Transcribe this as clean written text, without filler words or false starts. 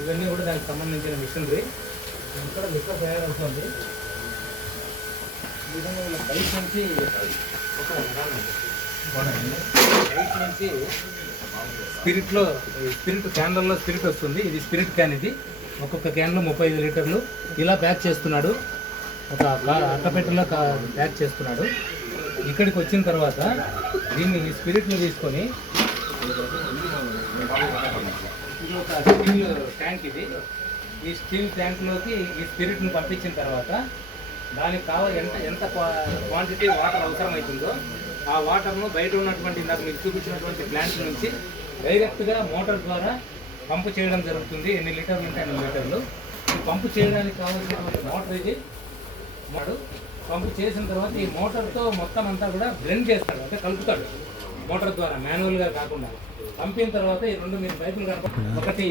ఇవన్నీ కూడా దానికి సంబంధించిన మిషనరీ ఇక్కడ లిక్క తయారవుతుంది. ఈ విధంగా బయట నుంచి బయట నుంచి స్పిరిట్ క్యాన్లలో స్పిరిట్ వస్తుంది. ఇది స్పిరిట్ క్యాన్. ఇది ఒక్కొక్క క్యాన్లో 35 లీటర్లు ఇలా ప్యాక్ చేస్తున్నాడు. ఒక అట్టపెట్టెలో ప్యాక్ చేస్తున్నాడు. ఇక్కడికి వచ్చిన తర్వాత దీన్ని ఈ స్పిరిట్ను తీసుకొని ఇది ఒక స్టీల్ ట్యాంక్. ఇది ఈ స్టీల్ ట్యాంక్లోకి ఈ స్పిరిట్ను పంపించిన తర్వాత దానికి కావాలి ఎంత క్వాంటిటీ వాటర్ అవసరమవుతుందో ఆ వాటర్ను బయట ఉన్నటువంటి ఇందాక మీకు చూపించినటువంటి ప్లాంట్ నుంచి డైరెక్ట్గా మోటార్ ద్వారా పంపు చేయడం జరుగుతుంది. ఎన్ని లీటర్లు ఉంటే అన్ని లీటర్లు. ఈ పంపు చేయడానికి కావాల్సినటువంటి మోటార్ ఇది. పంపు చేసిన తర్వాత ఈ మోటార్తో మొత్తం అంతా కూడా బ్లెండ్ చేస్తాడు, అంటే కలుపుతాడు మోటార్ ద్వారా, మాన్యువల్గా కాకుండా. పంపిన తర్వాత ఈ రెండు మీరు పైపులు కనుక ఒకటి